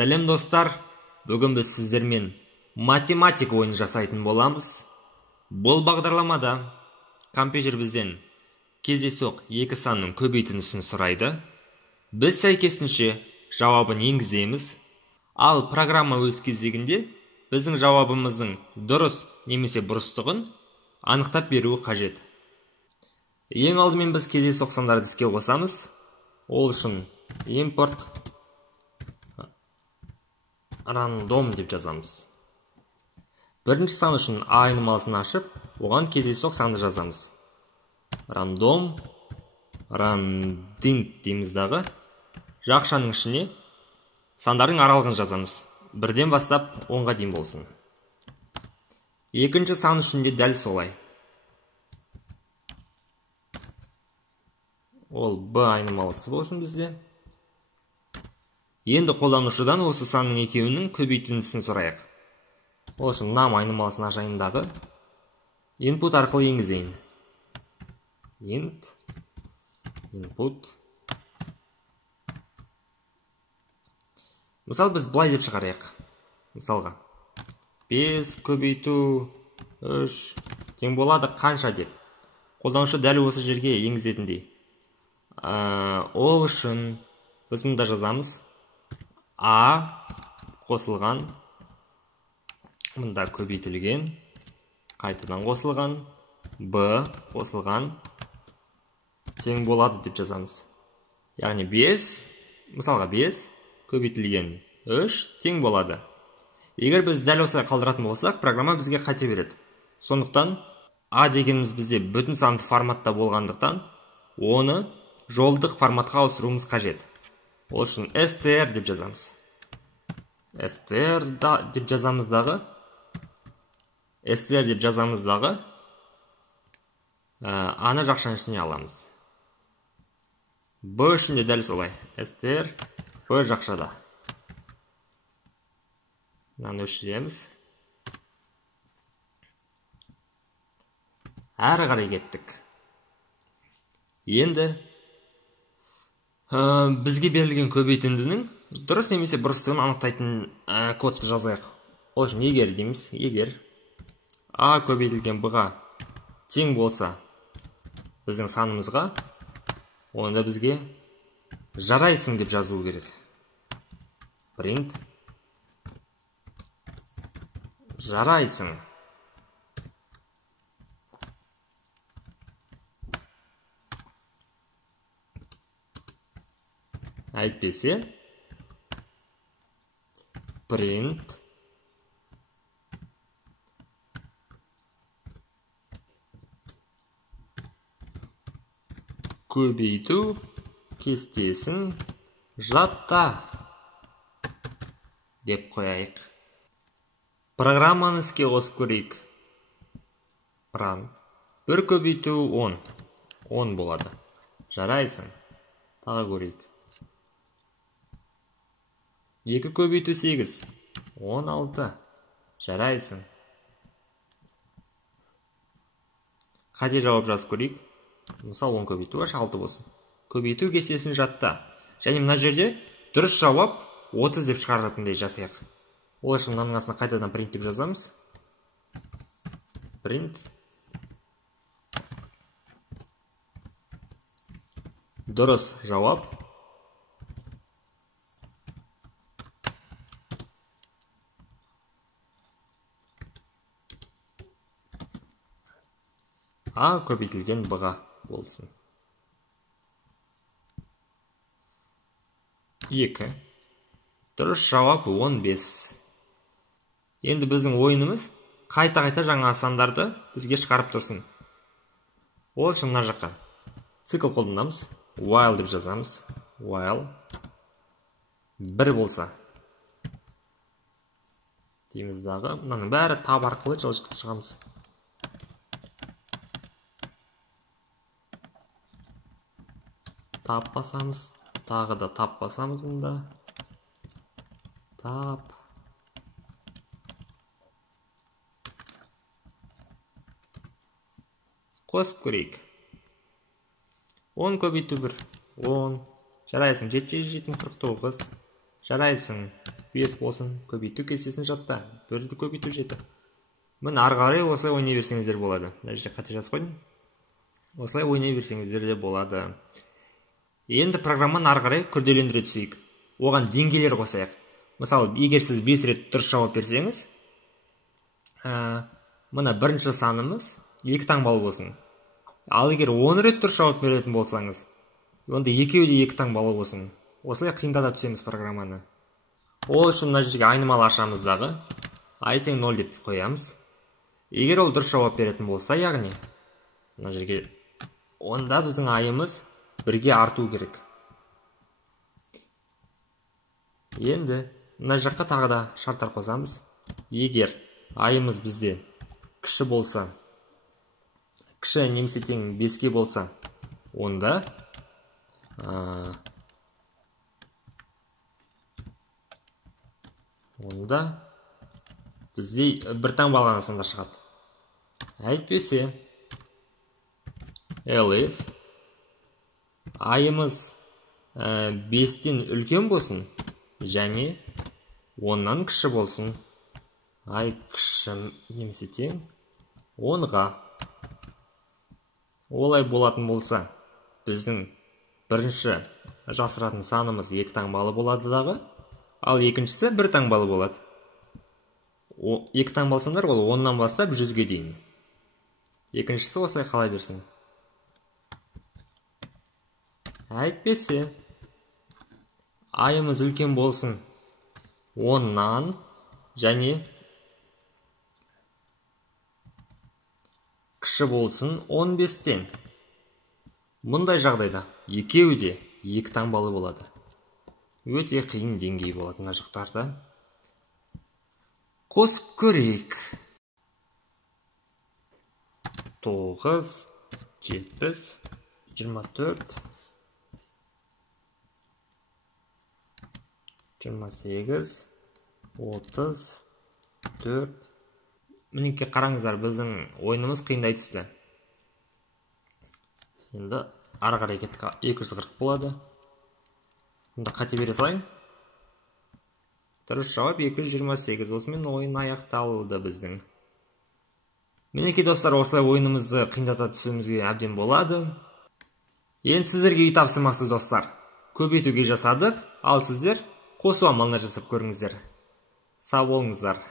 Сәлем достар, бүгін біз сіздермен математика ойын жасайтын боламыз. Бұл бағдарламада компьютер бізден кездейсоқ екі санның көбейтіндісін сұрайды. Біз сәйкесінше жауабын енгіземіз. Ал программа өз кезегінде біздің жауабымыздың дұрыс немесе бұрыстығын анықтап беруі қажет. Ең алдымен біз кездейсоқ сандарды іске қосамыз. Ол үшін импорт рандом деп жазамыз. Бірінші сан үшін а айнымалысын ашып, оған кездейсоқ санды жазамыз. Рандом, рандинг дейміз дағы. Жақшаның ішіне сандардың аралығын жазамыз. Бірден бастап 10-ға дейін болсын. Екінші сан үшін де дәл солай. Ол б айнымалысы болсын бізде. Енді қолданушыдан осы санның екеуінің көбейтіндісін сұрайық. Ол үшін нам айнымалысын ашайындағы input арқылы енгізейін. Input. Мысалы біз былай деп шығарайық. Мысалға 5 көбейту 3 тең болады қанша деп. Қолданушы дәл осы жерге енгізетіндей. Ол үшін біз мұнда жазамыз. А қосылған, мұнда көбейтілген, қайтадан қосылған, Б қосылған тең болады деп жазамыз. Яғни 5, мысалға 5 көбейтілген 3 тең болады. Егер біз дәл осылай қалдыратын болсақ, программа бізге қате береді. Сондықтан А дегеніміз бізде бүтін санды форматта болғандықтан, оны жолдық форматқа ауыстыруымыз қажет. Ол үшін str деп жазамыз. str деп жазамыздағы аны жақшаның ішіне аламыз. Б үшін де дәл солай. str Б жақшада. Мынаны өшіреміз. Әрі қарай кеттік. Енді бізге берілген көбейтіндінің дұрыс немесе бұрыстығын анықтайтын кодты жазайық. Ол үшін егер дейміз. Егер А көбейтілген Б-ға тең болса біздің санымызға, онда бізге жарайсың деп жазу керек. Print жарайсың. Әйтпесе print көбейту кестесін жатта деп қояйық. Программаны іске қосып көрейік. Run. 1 көбейту 10. 10 болады. Жарайсың. Тағы көрейік. 2 көбейту 8. 16. Жарайсың. Қате жауап жазып көрейік. Мысалы 10 көбейту 6 болсын. Көбейту кестесін жатта. Және мына жерде дұрыс жауап 30 деп шығаратындай жасайық. Ол үшін мынаның астына қайтадан print деп жазамыз. Print дұрыс жауап А көбейтілген Б-ға болсын. 2. Дұрыс жауап 15. Енді біздің ойынымыз қайта-қайта жаңа сандарды бізге шығарып тұрсын. Ол үшін мына жаққа цикл қолданамыз. While деп жазамыз. While 1 болса дейміз дағы. Мынаның бәрі таб арқылы жылжытып шығамыз. Тап басамыз. Тағы да тап басамыз мұнда. Тап. Қосып көрейік. 10 көбейту 1. 10. Жарайсың. 7 7 49. Жарайсың. 5 болсын. Көбейту кестесін жатта. 1-ді көбейту 7. Міне ары қарай осылай ойнай берсеңіздер болады. Мына жерде қате жазып қойдым. Осылай ойнай берсеңіздер де болады. Енді программаны ары қарай күрделендіре түсейік. Оған деңгейлер қосайық. Мысалы, егер сіз 5 рет дұрыс жауап берсеңіз, мына бірінші санымыз 2 таңбалы болсын. Ал егер 10 рет дұрыс жауап беретін болсаңыз, онда екеуі де 2 таңбалы болсын. Осылай қиындата түсеміз программаны. Ол үшін мына жерге айнымалы ашамыз дағы. Ай тең 0 деп қоямыз. Егер ол дұрыс жауап беретін болса, яғни мына жерге, онда біздің айымыз 1-ге арту керек. Енді мына жаққа тағы да шарттар қосамыз. Егер айымыз бізде кіші болса, кіші немесе тең 5-ке болса, онда бізде 1 таңбалы ғана санда шығады. Әйтпесе, elif айымыз 5-тен үлкен болсын және 10-нан кіші болсын. Ай кіші немесе тең 10-ға. Олай болатын болса, біздің бірінші жасыратын санымыз 2 таңбалы болады дағы, ал екіншісі 1 таңбалы болады. 2 таңбалы сандар ол 10-нан бастап 100-ге дейін. Екіншісі осылай қала берсін. Әйтпесе, айымыз үлкен болсын 10-нан және кіші болсын 15-тен. Мұндай жағдайда екеуі де 2 таңбалы болады. Өте қиын деңгей болады мына жақтарда. Қосып көрейік. 9, 70, 24, 28, 34. Мінекей қараңыздар, біздің ойынымыз қиындай түсті. Енді ары қарай кеттік, 240 болады. Мұнда қате бере салайын. Дұрыс жауап 228. Осымен ойын аяқталды біздің. Мінекей достар, осылай ойынымызды қиындата түсуімізге әбден болады. Енді сіздерге үй тапсырмақсыз достар. Көбейтуге жасадық, ал сіздер қосу амалына жасап көріңіздер. Сау болыңыздар.